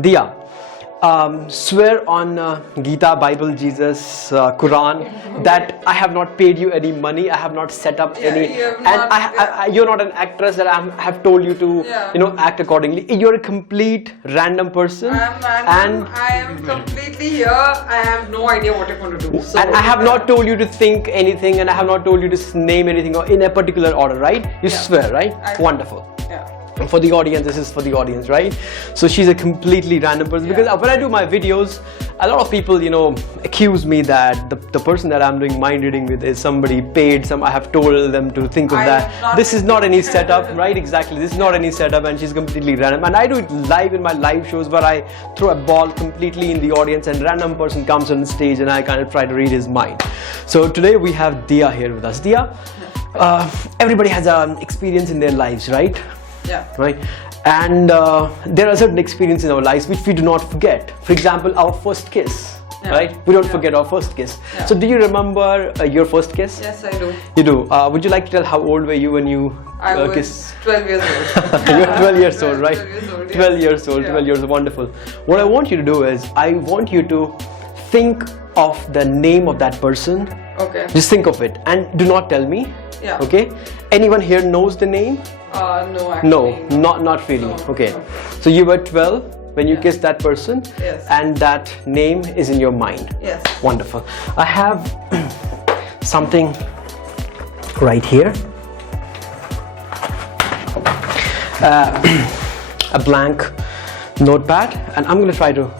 Dia, swear on Gita, Bible, Jesus, Quran that I have not paid you any money. I have not set up any, and you're not an actress that I have told you to, act accordingly. You're a complete random person. I am random. I am completely here. I have no idea what I'm going to do. So, and I have not told you to think anything, and I have not told you to name anything or in a particular order, right? You swear, right? Wonderful. Yeah. For the audience, this is for the audience, right? So she's a completely random person, because when I do my videos, a lot of people, accuse me that the person that I'm doing mind reading with is somebody paid. I have told them to think of that. This is not any setup, right? Exactly. This is not any setup, and she's completely random. And I do it live in my live shows where I throw a ball completely in the audience, and random person comes on stage, and I kind of try to read his mind. So today we have Dia here with us. Dia, everybody has an experience in their lives, right? Yeah. Right. And there are certain experiences in our lives which we do not forget. For example, our first kiss. Right? We don't forget our first kiss. Yeah. So do you remember your first kiss? Yes, I do. You do. Would you like to tell how old were you when you I was kissed? 12 years old. You're 12 years old, right? 12 years old. 12 years old. 12 years old. Wonderful. What I want you to do is, I want you to think of the name of that person. Okay. Just think of it and do not tell me. Yeah. Okay. Anyone here knows the name? No, actually. No, not really. No, okay. no. So you were 12 when you kissed that person. Yes. And that name is in your mind. Yes. Wonderful. I have something right here. A blank notepad, and I'm going to try to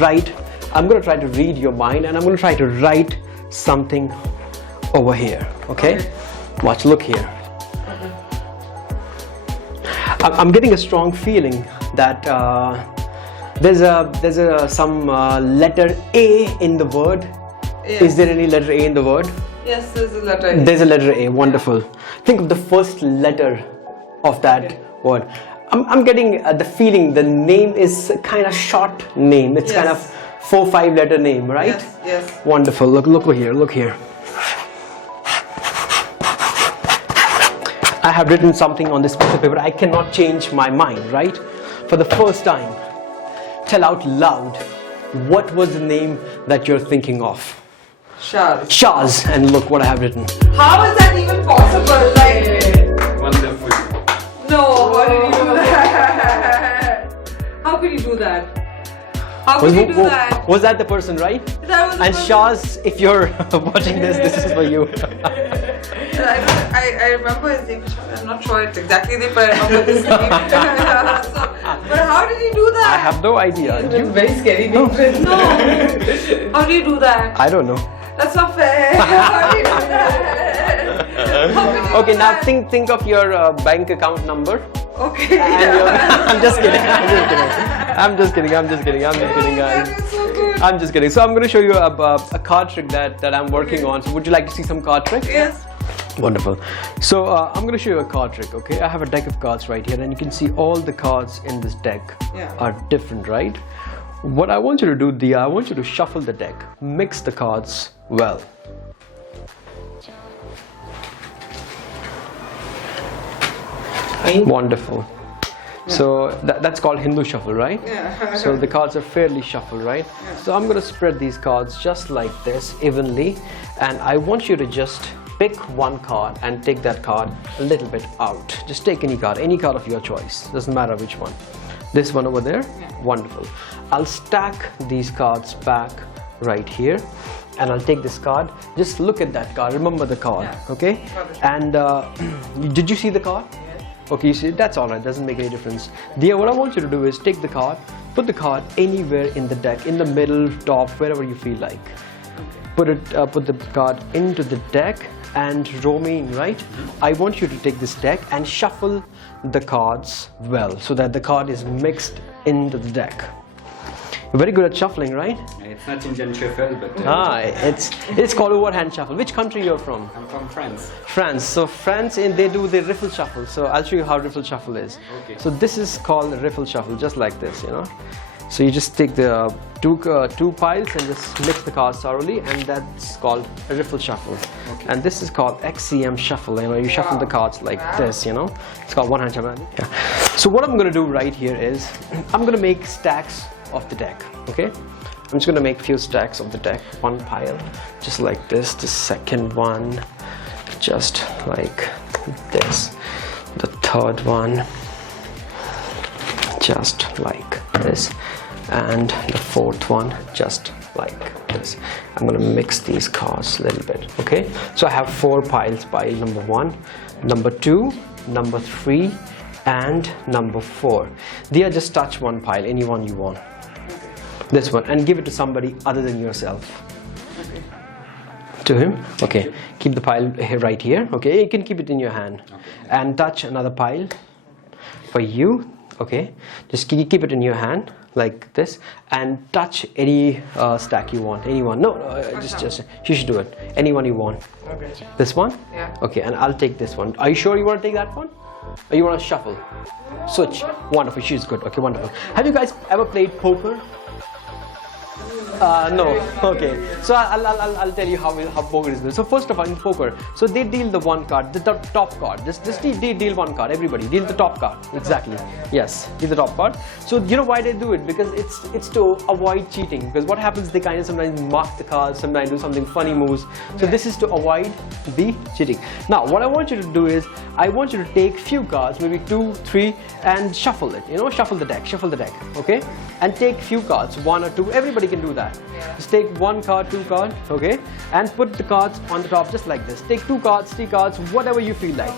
write. I'm going to try to read your mind, and I'm going to try to write something over here. Okay? Watch. Look here. I'm getting a strong feeling that there's some letter A in the word. Yes. Is there any letter A in the word? Yes, there's a letter A. There's a letter A. Wonderful. Think of the first letter of that word. I'm getting the feeling the name is kind of short name. It's kind of 4-5 letter name, right? Yes. Yes. Wonderful. Look here. Look here. I have written something on this piece of paper. I cannot change my mind, right? For the first time, tell out loud, what was the name that you're thinking of? Shaz. Shaz. And look what I have written. How is that even possible? Like, wonderful. No, how did you do that? How could you do that? How could you do that? Was that the person, right? That was the and person. Shaz, if you're watching this is for you. I remember his name. I'm not sure it's exactly the, but I remember his name. But how did you do that? I have no idea. It's very scary. No. How do you do that? I don't know. That's not fair. How do you do that? How could you Okay, do now that? think of your bank account number. Okay. I'm just kidding. I'm just kidding, guys. That is so good. I'm just kidding. So I'm going to show you a card trick that I'm working on. So would you like to see some card trick? Yes. Wonderful. So I'm going to show you a card trick, okay? I have a deck of cards right here, and you can see all the cards in this deck are different, right? What I want you to do, Dia, I want you to shuffle the deck, mix the cards well. Wonderful. So that's called Hindu shuffle, right? Yeah. So the cards are fairly shuffled, right? Yeah. So I'm going to spread these cards just like this, evenly, and I want you to just pick one card and take that card a little bit out. Just take any card of your choice. Doesn't matter which one. This one over there? Yeah. Wonderful. I'll stack these cards back right here, and I'll take this card. Just look at that card. Remember the card, okay? And did you see the card? Okay, you see, that's alright, doesn't make any difference. Dia, what I want you to do is take the card, put the card anywhere in the deck, in the middle, top, wherever you feel like. Put the card into the deck and roaming, right? I want you to take this deck and shuffle the cards well, so that the card is mixed into the deck. You're very good at shuffling, right? It's not Indian shuffle, but it's called overhand shuffle. Which country you're from? I'm from France. France. So France, they do the riffle shuffle. So I'll show you how riffle shuffle is. Okay. So this is called riffle shuffle, just like this, you know. So you just take the two piles and just mix the cards thoroughly, and that's called a Riffle Shuffle. Okay. And this is called XCM Shuffle. You know, you shuffle the cards like this. You know, it's called one-hand shuffle. Yeah. So what I'm going to do right here is I'm going to make stacks of the deck. Okay. I'm just going to make a few stacks of the deck. One pile, just like this. The second one, just like this. The third one, just like this, and the fourth one just like this. I'm going to mix these cards a little bit. Okay, so I have 4 piles: pile number 1, number 2, number 3, and number 4. They are just touch one pile, any one you want. This one, and give it to somebody other than yourself. To him. Okay, keep the pile here, right here. Okay, you can keep it in your hand. And touch another pile for you. Okay, just keep it in your hand like this, and touch any stack you want. Anyone? No, just you should do it. Anyone you want. Okay. This one? Yeah. Okay, and I'll take this one. Are you sure you want to take that one? Or you want to shuffle? Switch. Wonderful. She's good. Okay, wonderful. Have you guys ever played poker? No. Okay. So I'll tell you how poker is built. So first of all, in poker, so they deal the one card, the top card. Just they deal one card. Everybody deal the top card. Exactly. Yes, deal the top card. So you know why they do it? Because it's to avoid cheating. Because what happens? They kind of sometimes mark the cards, sometimes do something funny moves. So this is to avoid the cheating. Now what I want you to do is I want you to take few cards, maybe 2, 3, and shuffle it. You know, shuffle the deck. Okay, and take few cards, 1 or 2. Everybody can do that. Just take 1 card, 2 card, okay, and put the cards on the top just like this. Take 2 cards, 3 cards, whatever you feel like.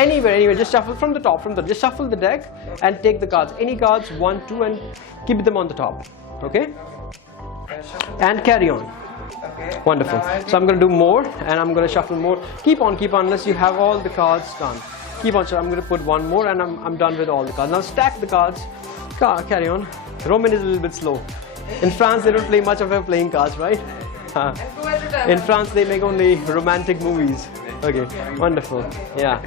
Anywhere. Just shuffle from the top. Just shuffle the deck and take the cards. Any cards, 1, 2, and keep them on the top. Okay, and carry on. Okay. Wonderful. So I'm going to do more, and I'm going to shuffle more. Keep on unless you have all the cards done. Keep on. So I'm going to put 1 more, and I'm done with all the cards. Now stack the cards. Carry on. Roman is a little bit slow. In France, they don't play much of playing cards, right? In France, they make only romantic movies. Okay, wonderful. Yeah,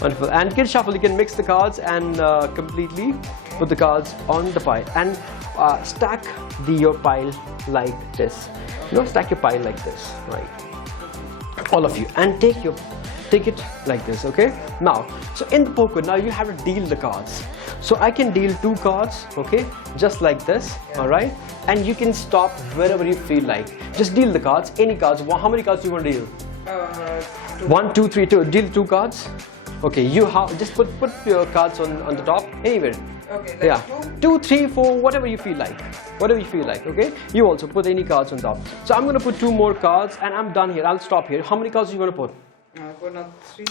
wonderful. And kid shuffle, you can mix the cards and completely put the cards on the pile and stack your pile like this. You know, stack your pile like this, right? All of you, and take it like this. Okay. Now, so in the poker, now you have to deal the cards. So I can deal 2 cards, okay, just like this, all right, and you can stop wherever you feel like. Just deal the cards, any cards. How many cards do you want to deal? 1, 2, 3, 2. Deal 2 cards. Okay, just put your cards on the top, anywhere. Okay. Like Yeah, 2, 3, 4, whatever you feel like. Whatever you feel like, okay. You also put any cards on top. So I'm going to put 2 more cards, and I'm done here. I'll stop here. How many cards do you want to put?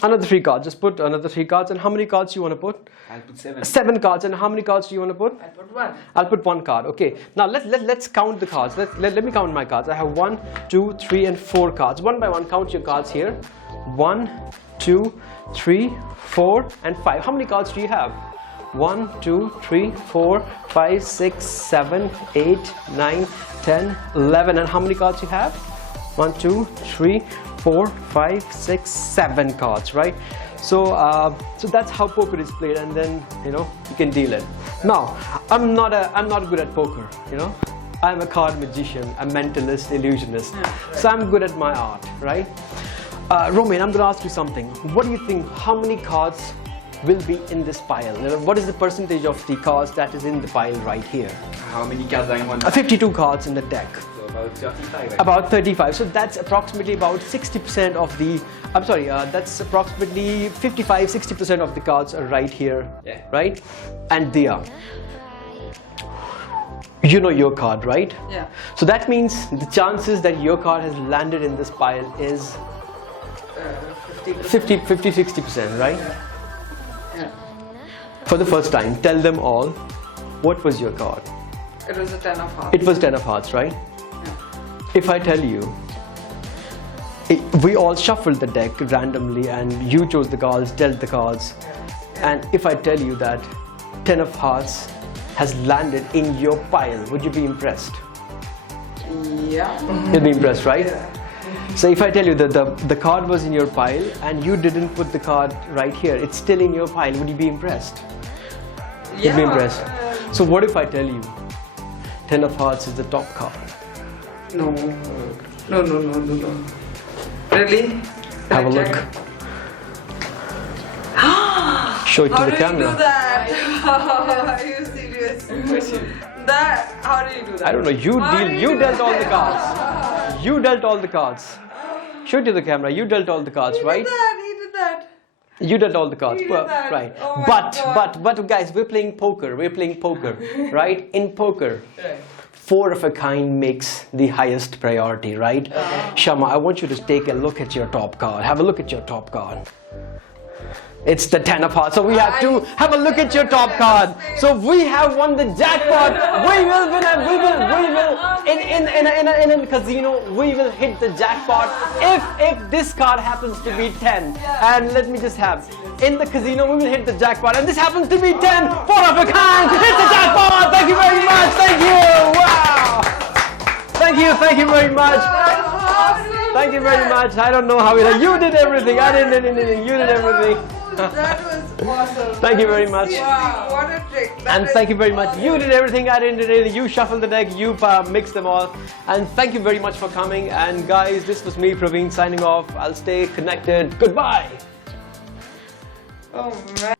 Another 3 cards. Just put another 3 cards. And how many cards you want to put? I'll put 7. 7 cards. And how many cards do you want to put? I put 1. I'll put 1 card. Okay. Now let's count the cards. Let me count my cards. I have 1, 2, 3, and 4 cards. One by one, count your cards here. 1, 2, 3, 4, and 5. How many cards do you have? 1, 2, 3, 4, 5, 6, 7, 8, 9, 10, 11. And how many cards you have? 1, 2, 3, 4, 5, 6, 7 cards, right? So so that's how poker is played, and then you can deal it. Now I'm not good at poker, I'm a card magician, a mentalist, illusionist. So I'm good at my art, right? Romain, I'm gonna ask you something. What do you think? How many cards will be in this pile? What is the percentage of the cards that is in the pile right here? How many cards I want? 52 cards in the deck. About 35. About 35. So that's approximately about 60% of the. I'm sorry. That's approximately 55-60% of the cards are right here. Yeah. Right, and they are. You know your card, right? Yeah. So that means the chances that your card has landed in this pile is 50-60%, right? Yeah. For the first time, tell them all, what was your card? It was a 10 of hearts. It was 10 of hearts, right? If I tell you, we all shuffled the deck randomly and you chose the cards, dealt the cards, and if I tell you that 10 of hearts has landed in your pile, would you be impressed? Yeah. You'd be impressed, right? Yeah. So if I tell you that the card was in your pile and you didn't put the card right here, it's still in your pile, would you be impressed? You'd be impressed. So what if I tell you 10 of hearts is the top card. No. No, no, no, no, no. Really? Have a look. Show it to How the do camera. you do that? Are you serious? That, how do you do that? I don't know. You dealt all the cards. You dealt all the cards. Show it to the camera. You dealt all the cards, right? He did that. You dealt all the cards, He did that. right? Oh my God. But guys, we're playing poker. We're playing poker, right? In poker, Right. 4 of a kind makes the highest priority, right? Shama, I want you to take a look at your top card. Have a look at your top card. It's the 10 of hearts. So we have to have a look at your top card. So we have won the jackpot. We will win and we will in a casino. We will hit the jackpot if this card happens to be 10. And let me just have in the casino we will hit the jackpot. And this happens to be 10. 4 of a kind. Hit the jackpot. Thank you very much. Thank you. Wow. Thank you very much. Thank you very much. I don't know how you did everything. I didn't do anything. You did everything. That was awesome. Thank you very much. Wow, what a trick. And thank you very much. You did everything. I didn't do anything. You shuffled the deck. You mixed them all. And thank you very much for coming. And guys, this was me, Praveen, signing off. I'll stay connected. Goodbye. Oh man.